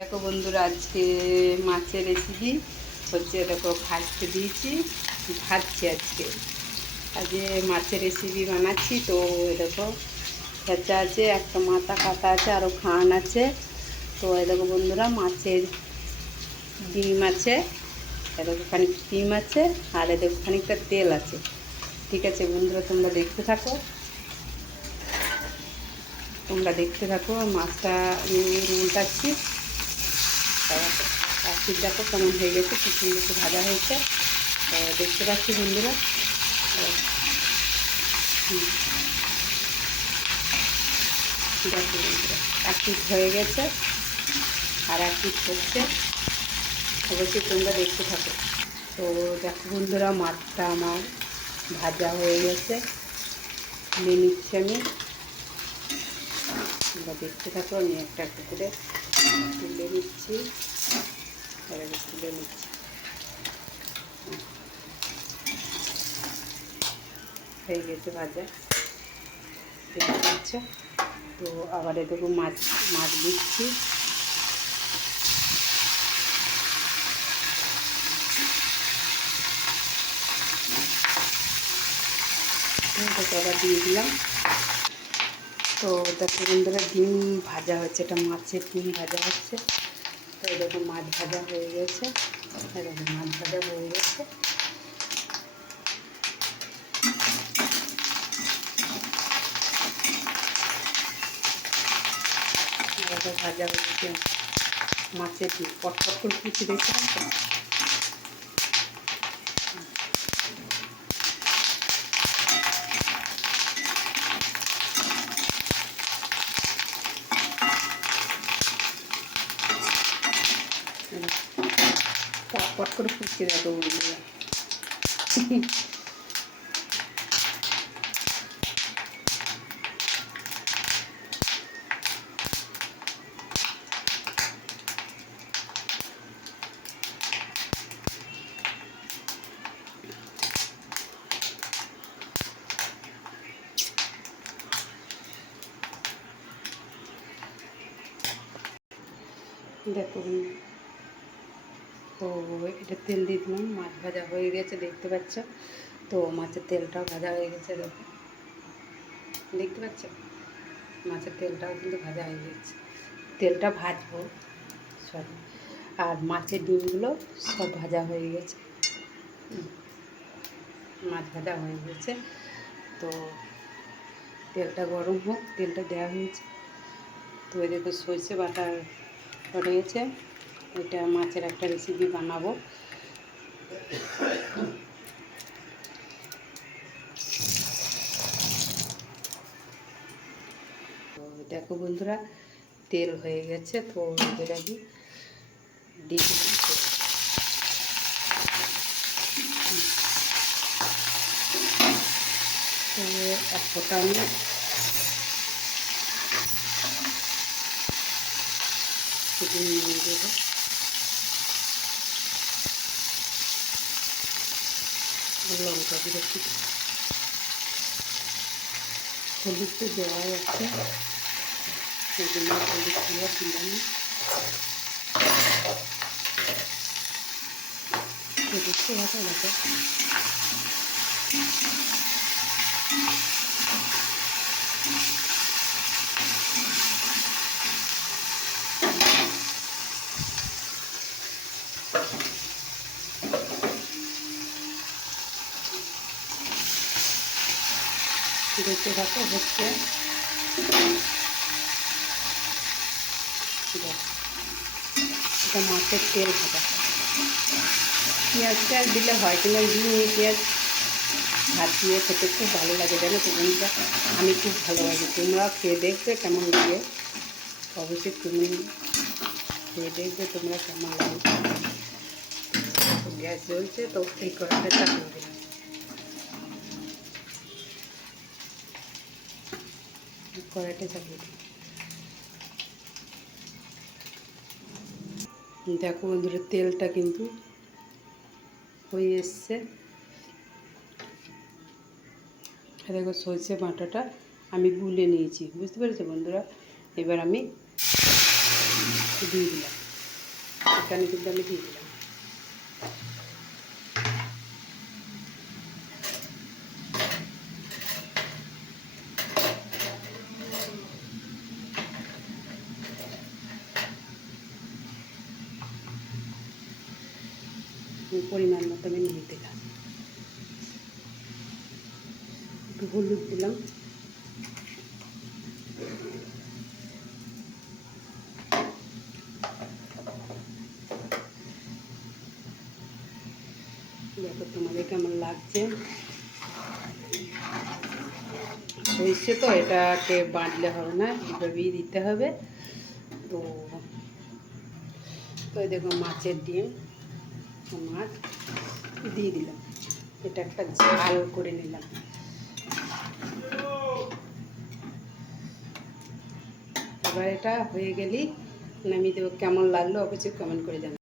দেখো বন্ধুরা, আজকে মাছের রেসিপি হচ্ছে। দেখো ভাজতে দিয়েছি, ভাজছি আজকে মাছের রেসিপি বানাচ্ছি। তো দেখো খেঁচা আছে, একটা মাথা কাটা আছে, আরও খান আছে। তো দেখো বন্ধুরা, মাছের ডিম আছে, দেখো খানিক ডিম আছে, আর দেখো খানিকটা তেল আছে। ঠিক আছে বন্ধুরা, তোমরা দেখতে থাকো মাছটা উল্টাচ্ছি। ঠিক দেখো কেমন হয়ে গেছে, কি সুন্দর ভাজা হয়েছে। দেখতে পাচ্ছি বন্ধুরা। দেখো বন্ধুরা, এক পিস হয়ে গেছে আর এক পিস হচ্ছে। অবশ্যই তোমরা দেখতে থাকো। তো দেখো বন্ধুরা, মাছটা আমার ভাজা হয়ে গেছে, নিয়ে নিচ্ছি আমি। তোমরা দেখতে থাকো, আমি একটা একটা করে তুলে নিচ্ছি। তুলে নিচ্ছি, হয়ে গেছে ভাজা, দেখতে পাচ্ছ। তো আবার এদিকে মাছ দিচ্ছি। আবার দিয়ে দিলাম। তো দেখো বন্ধুরা, ডিম ভাজা হচ্ছে, এটা মাছের ডিম ভাজা হচ্ছে। তো এরকম মাছ ভাজা হয়ে গেছে, এরকম মাছ ভাজা হয়ে গেছে। এরকম ভাজা হচ্ছে মাছের ডিম, পটপট করে কুচি দেখছিলাম তো। পটপট করে কুচি দেখো বন্ধুরা। দেখুন, তো এটা তেল দিয়ে দিলাম, মাছ ভাজা হয়ে গেছে দেখতে পাচ্ছ। তো মাছের তেলটাও ভাজা হয়ে গেছে, দেখো দেখতে পাচ্ছ, মাছের তেলটাও কিন্তু ভাজা হয়ে গেছে। তেলটা ভাজবো, সরি। আর মাছের ডিমগুলো সব ভাজা হয়ে গেছে, মাছ ভাজা হয়ে গেছে। তো তেলটা গরম হোক, তেলটা দেওয়া হয়েছে। তো এই দেখো সর্ষে বাটা রয়েছে, এটা মাছের একটা রেসিপি বানাবো। তো দেখো বন্ধুরা, তেল হয়ে গেছে। তো এবার আমি দিয়ে দিলাম। তো এক ফোঁটা আমি শুধু নিয়ে দেবো। লঙ্কা দিয়ে একটু হলুদ তো দেওয়াই আছে, সেই জন্য হলুদ দিয়ে দিলাম। দেখতে ভালো লাগে। দেখতে থাকো, হচ্ছে এটা মাছের তেল ভাজা। পেঁয়াজটা দিলে হয় কিনা দিয়ে পেঁয়াজ ভাত দিয়ে খেতে খুব ভালো লাগে, জানো তো বন্ধুরা। আমি খুব ভালোবাসি, তোমরাও খেয়ে দেখবে কেমন লাগে। অবশ্যই তুমি খেয়ে দেখবে তোমরা কেমন লাগে। গ্যাস জ্বলছে, তো এই কড়াইটা চাপিয়ে দিলাম। কড়াইটা চাপিয়ে দিলাম। দেখো বন্ধুরা, তেলটা কিন্তু হয়ে এসছে। দেখো সর্ষে বাটাটা আমি গুলে নিয়েছি, বুঝতে পেরেছো বন্ধুরা। এবার আমি দিয়ে দিলাম। এখানে কিন্তু আমি দিয়ে দিলাম। পরিমাণ মতো আমি নিয়ে দিলাম, একটু হলুদ দিলাম, দেখো তোমাদের কেমন লাগছে। সরষে তো এটাকে বাটলে হবে না, এভাবেই দিতে হবে। তো তো দেখো মাছের ডিম, মাছ দিয়ে দিলাম, এটা একটা ঝাল করে নিলাম। এবার এটা হয়ে গেলেই নামিয়ে দেবো। কেমন লাগলো অবশ্যই কমেন্ট করে জানাবেন।